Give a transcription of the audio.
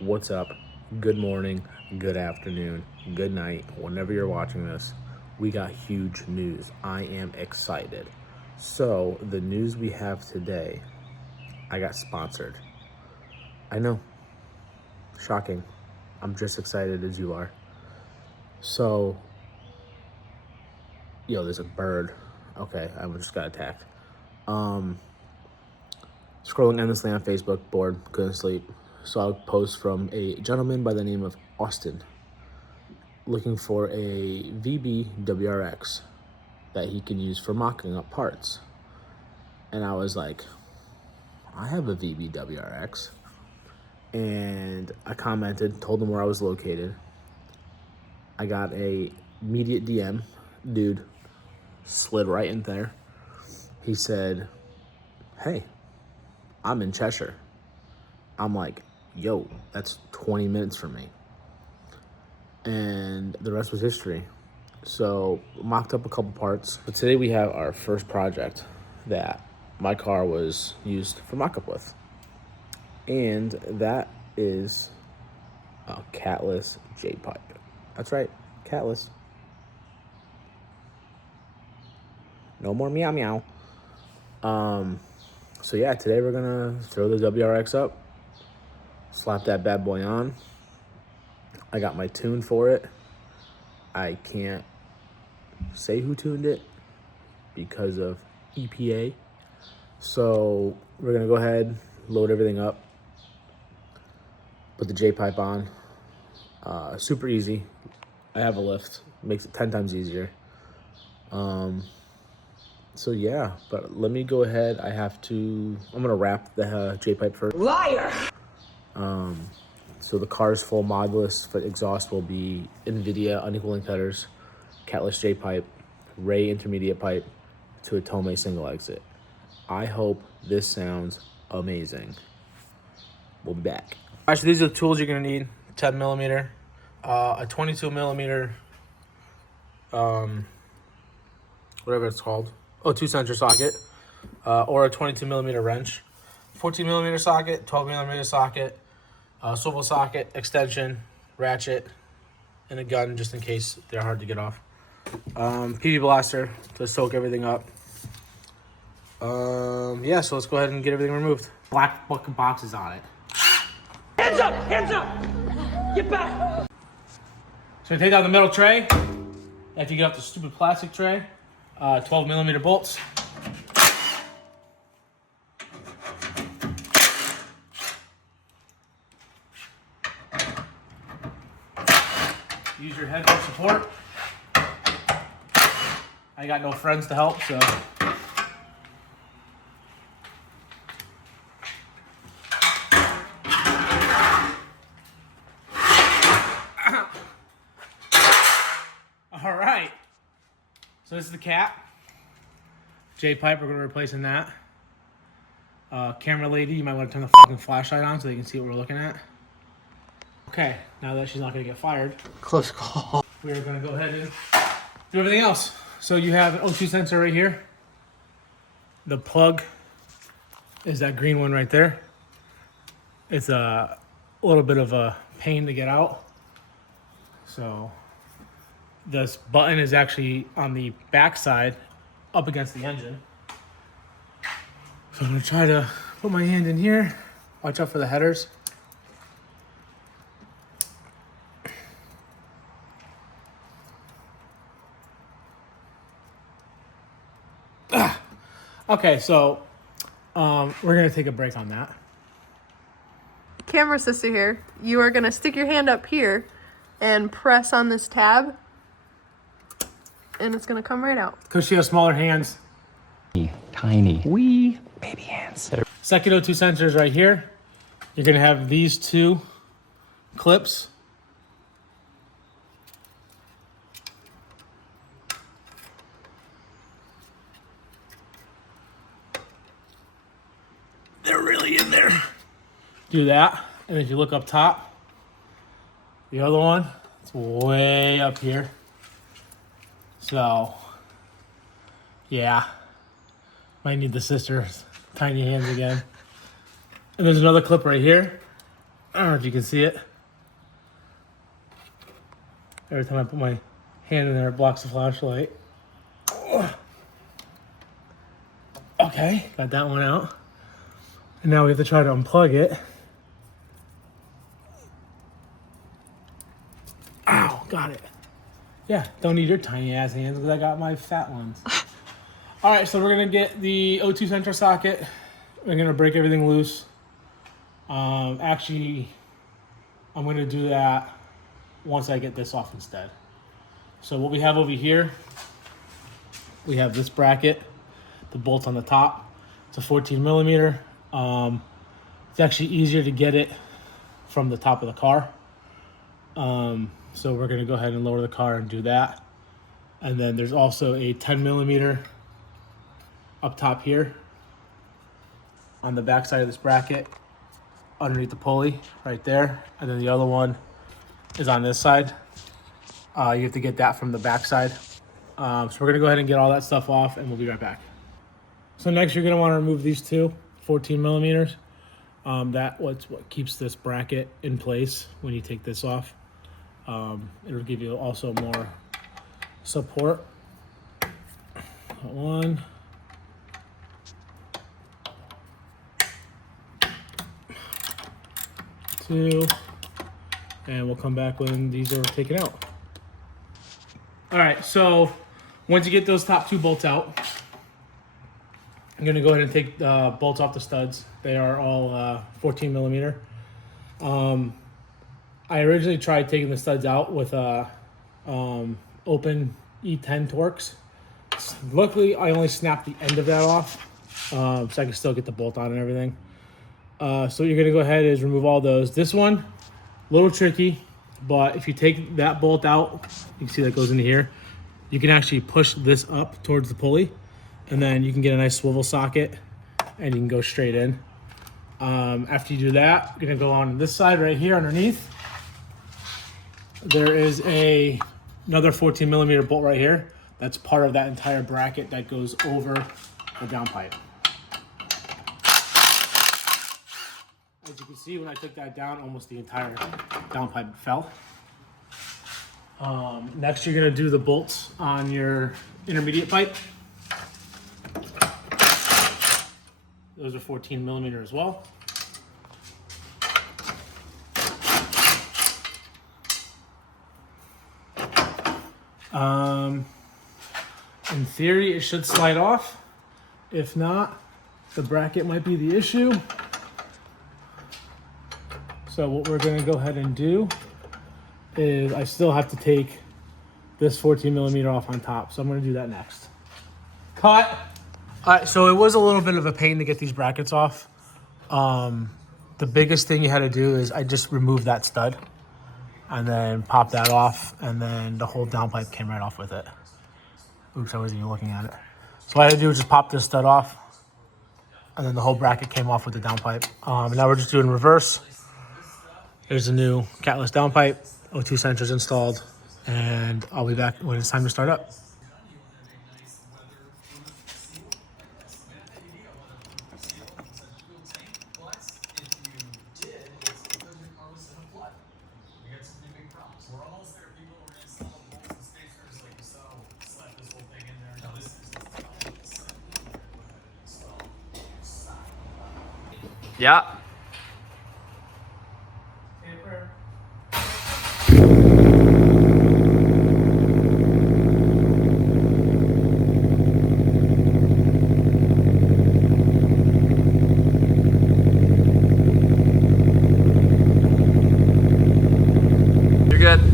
What's up? Good morning, good afternoon, good night. Whenever you're watching this, we got huge news. I am excited. So, the news we have today, I got sponsored. I know. Shocking. I'm just excited as you are. So, there's a bird. Okay, I just got attacked. Scrolling endlessly on Facebook, bored, couldn't sleep. Saw a post from a gentleman by the name of Austin looking for a VB Wrx that he can use for mocking up parts. And I was like, I have a VB Wrx. And I commented, told him where I was located. I got a immediate DM. Dude slid right in there. He said, hey, I'm in Cheshire. I'm like, yo, that's 20 minutes from me. And the rest was history. So mocked up a couple parts. But today we have our first project that my car was used for mock-up with. And that is a Catless J-pipe. That's right, Catless. No more meow meow. So yeah, today we're gonna throw the WRX up, slap that bad boy on. I got my tune for it. I can't say who tuned it because of EPA. So we're gonna go ahead, load everything up, put the J-pipe on. Super easy. I have a lift, makes it 10 times easier. So yeah, but let me go ahead. I'm gonna wrap the J-pipe first. Liar! So the car's full modulus exhaust will be NVIDIA unequal link headers, Catless J-pipe, Ray intermediate pipe to a Tomei single exit. I hope this sounds amazing. We'll be back. All right, so these are the tools you're gonna need. 10 millimeter, a 22 millimeter, whatever it's called. 2 sensor socket, or a 22 millimeter wrench, 14 millimeter socket, 12 millimeter socket, swivel socket, extension, ratchet, and a gun just in case they're hard to get off. PV blaster to soak everything up. Yeah, so let's go ahead and get everything removed. Black bucket boxes on it. Hands up! Hands up! Get back! So we take out the metal tray. After you get off the stupid plastic tray, 12 millimeter bolts. Use your head for support. I got no friends to help, so. All right. So this is the cap. J-pipe, we're gonna replace in that. Camera lady, you might want to turn the fucking flashlight on so they can see what we're looking at. Okay, now that she's not gonna get fired. Close call. We're gonna go ahead and do everything else. So you have an O2 sensor right here. The plug is that green one right there. It's a little bit of a pain to get out. So this button is actually on the back side up against the engine. So I'm gonna try to put my hand in here. Watch out for the headers. Okay, so we're gonna take a break on that. Camera sister here, you are gonna stick your hand up here and press on this tab and it's gonna come right out. Because she has smaller hands. Tiny, wee baby hands. Second O2 sensors right here. You're gonna have these two clips. They're really in there. Do that, and if you look up top, the other one, it's way up here. So, yeah, might need the sister's tiny hands again. And there's another clip right here I don't know if you can see it. Every time I put my hand in there, it blocks the flashlight. Okay, got that one out. And now we have to try to unplug it. Ow, got it. Yeah, don't need your tiny ass hands because I got my fat ones. All right, so we're gonna get the O2 center socket. We're gonna break everything loose. Actually, I'm gonna do that once I get this off instead. So what we have over here, we have this bracket, the bolts on the top. It's a 14 millimeter. It's actually easier to get it from the top of the car. So we're gonna go ahead and lower the car and do that. And then there's also a 10 millimeter up top here on the back side of this bracket, underneath the pulley right there. And then the other one is on this side. You have to get that from the back side. So we're gonna go ahead and get all that stuff off and we'll be right back. So next you're gonna wanna remove these two 14 millimeters. That's what keeps this bracket in place when you take this off. It'll give you also more support. One. Two. And we'll come back when these are taken out. All right, so once you get those top two bolts out, I'm gonna go ahead and take the bolts off the studs. They are all 14 millimeter. I originally tried taking the studs out with open E10 Torx. Luckily, I only snapped the end of that off, so I can still get the bolt on and everything. So what you're gonna go ahead is remove all those. This one, a little tricky, but if you take that bolt out, you can see that goes into here. You can actually push this up towards the pulley, and then you can get a nice swivel socket, and you can go straight in. After you do that, you're gonna go on this side right here underneath. There is another 14 millimeter bolt right here. That's part of that entire bracket that goes over the downpipe. As you can see, when I took that down, almost the entire downpipe fell. Next, you're gonna do the bolts on your intermediate pipe. Those are 14 millimeter as well. In theory, it should slide off. If not, the bracket might be the issue. So what we're gonna go ahead and do is I still have to take this 14 millimeter off on top. So I'm gonna do that next. Cut. All right, so it was a little bit of a pain to get these brackets off. The biggest thing you had to do is I just removed that stud and then pop that off, and then the whole downpipe came right off with it. Oops, I wasn't even looking at it. So what I had to do was just pop this stud off, and then the whole bracket came off with the downpipe. And now we're just doing reverse. Here's the new Catless downpipe, O2 sensors installed, and I'll be back when it's time to start up. Yeah. You're good.